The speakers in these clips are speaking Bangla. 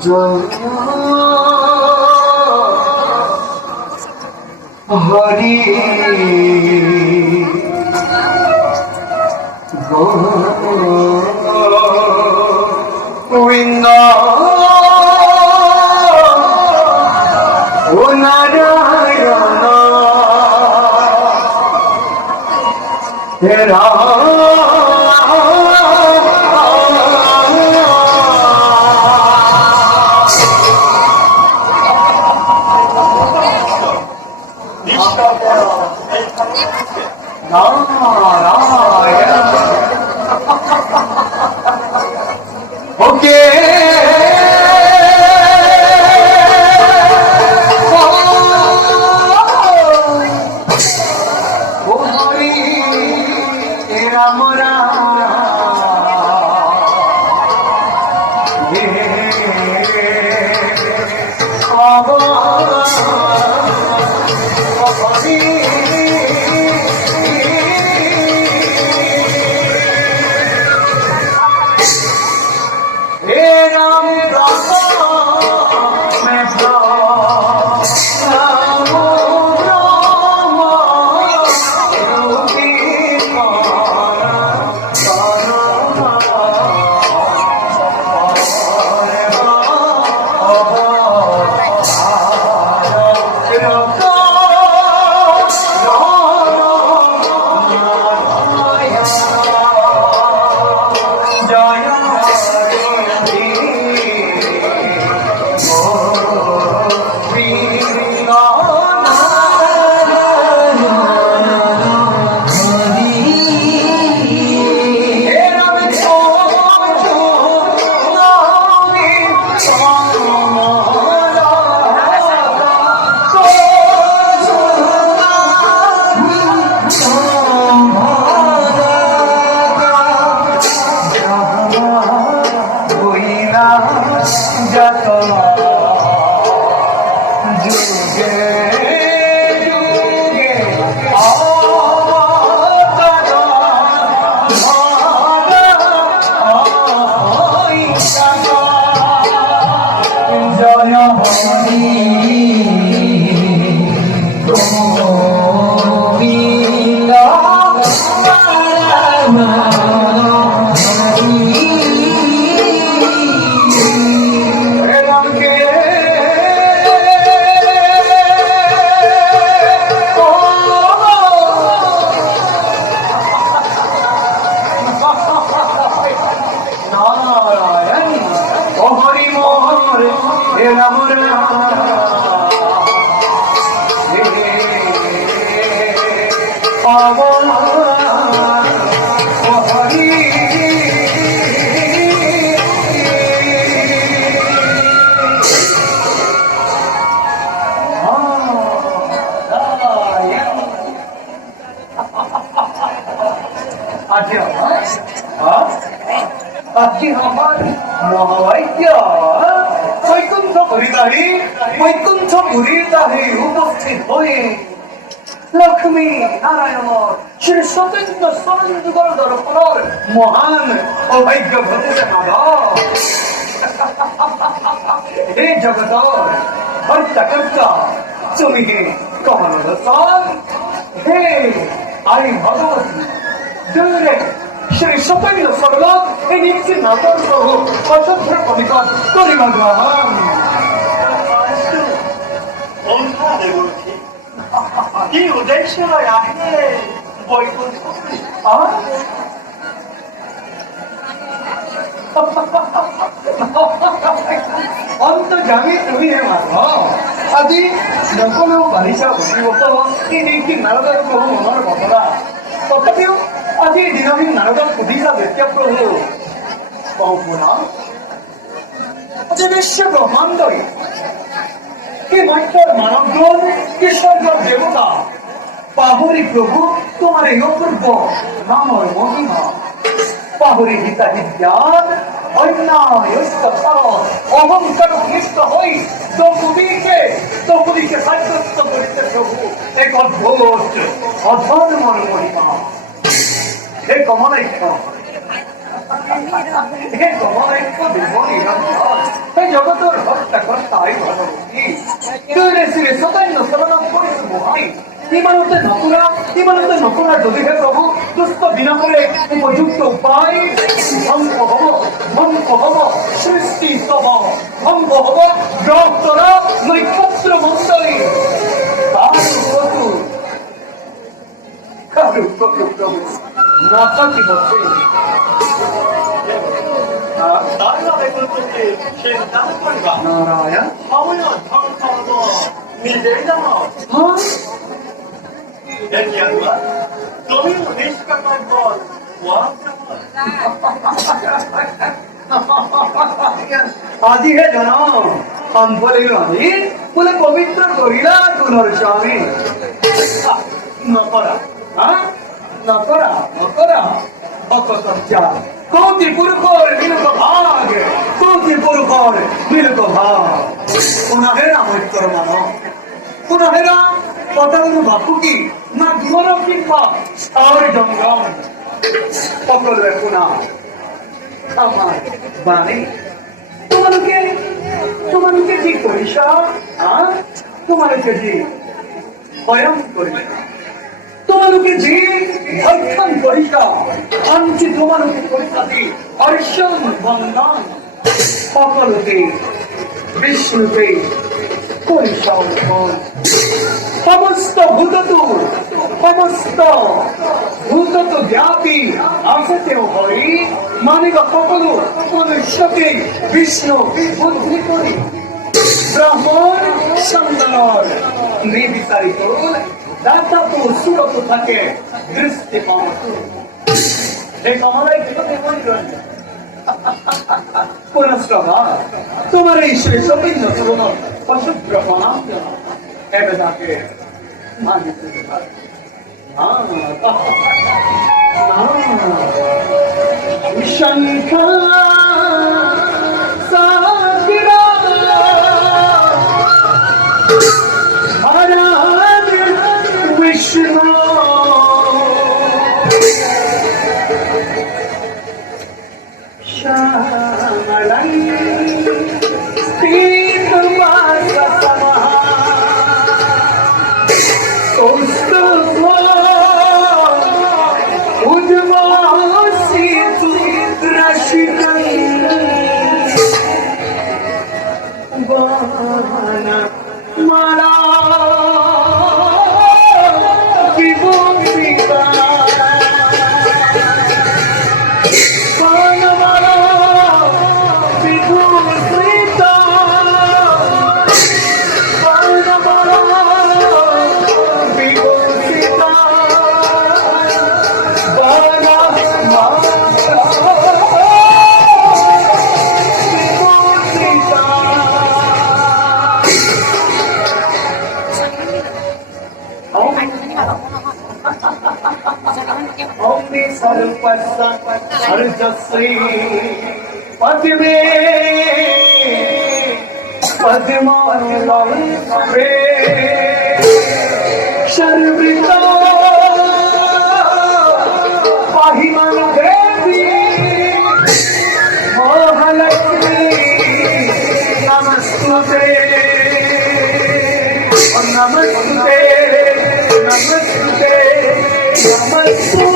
জয় হরি গোবিন্দ ও নারায়ণ হে ওকে রাম উপস্থিত হয়ে লক্ষ্মী নারায়ণ শ্রী সত্যেন্দ্র সরঞ্জুগর দরপর মহান অভাগ্য ঘটেছে হে জগতর হত্যা কর্তা তুমি হে কমল হে আই ভগবতী দূরে শ্রী সত্যেন্দ্র সরল এই নিশ্চিত নাতর সহ অযোধ্য কবিকর করিবা গ্রহণ কি উদ্দেশ্য আছে বৈকুণ্ঠ অন্তর্জামী তুমি হে মাধব আজি নকলেও পাৰিছা বুজিব এই নীতি নাৰদৰ প্ৰভু মনৰ বতৰা তথাপিও আজি দিনহীন নাৰদক সুধিছা যেতিয়া প্ৰভু কওঁ শুনা আজি বিশ্ব ব্ৰহ্মাণ্ডই কি মাত্র মানবগণ কি স্বর্গ দেবতা পাহরি প্রভু তোমার এই অপূর্ব নামর মহিমা পাহরি হিতাহি জ্ঞান অন্যায় অহংকার নিষ্ঠ হই তপুদিকে সাব্যস্ত করিতে প্রভু এক অদ্ভুত অধর্মর মহিমা হে কমলাইক্য হে কমলাইক্য দেব নিরন্তর এই জগতের হত্যা কর্তাই ভগবতী তুই শ্রী সদান্য শরণম করিস মহাই ইমানতে নকুরা যদিহে প্রভু দুষ্ট বিনা করে উপযুক্ত উপায় ধ্বংস হব সৃষ্টি সব ধ্বংস হব গ্রহরা নৈক্ষত্র মন্ডলী কারু প্রভু নাথাকি বসে নারায়ণ নিজেই জানো তুমিও নিষ্কাকার পর আজি হে জানো हम बोले बोले पवित्र करिला दुलर स्वामी नकरा नकरा অকসঞ্চা কোটি পুরুষর মিলক ভাগ কোটি পুরুষর মিলক ভাগ উনাহেরা মৈত্র মানো উনাহেরা পতালু বাপুকি না জীবন কিংবা আর জঙ্গম সকলে পুনা আমার বাণী তোমাকে কি করিস তোমাকে জি স্বয়ং করিস তোমাকে জি ভক্ষণ করিস আনছি তোমাকে করিসাদি অর্ষণ বন্দন সকলকে বিষ্ণুকে করিস সমস্ত ভূতত ব্যাপী আসতেও হরি মানিক সকল মনুষ্যকে বিষ্ণু বুদ্ধি করি ব্রাহ্মণ সন্তানর নির্বিচারিত দাতা তো সুরত থাকে দৃষ্টি পাওয়া এই কমলাই জীবনে বলবেন পুনঃশ্রভা তোমার এই শ্রেষ্ঠ ভিন্ন তুলন অশুভ্র প্রণাম এবে তাকে মানিতে শঙ্কর সাগরা হরাদ বিষ্ণু শ্যামলং মালা श्री पद्मे पद्मे शर्विता पाहिमान देवी मोहलक्ष्मी नमस्ते नमस्ते नमस्ते नमस्ते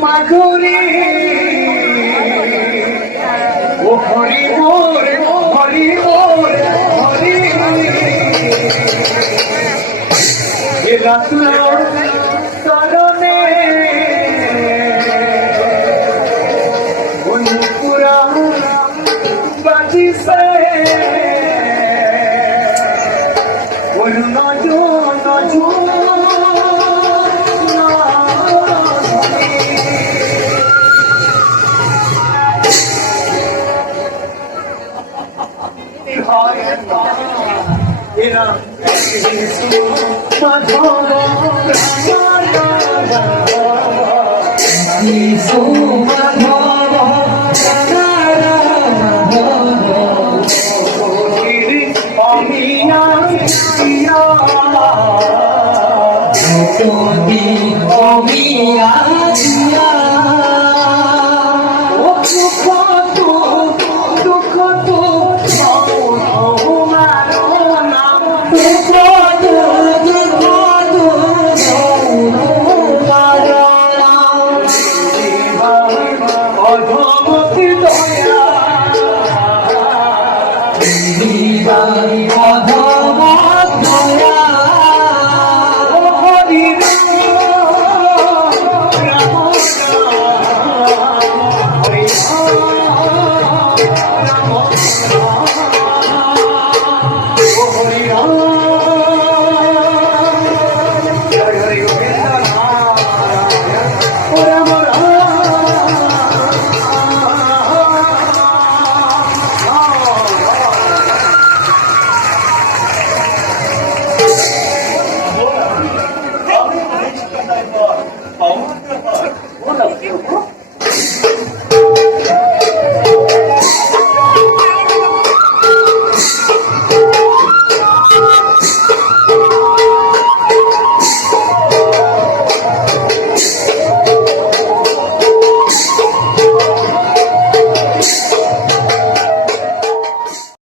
মাধুরী ও হরি মোর হরি মোর হরি এ রত্ন চরণে পুরা বাজিছে নজু নজু তুমি অমিয়া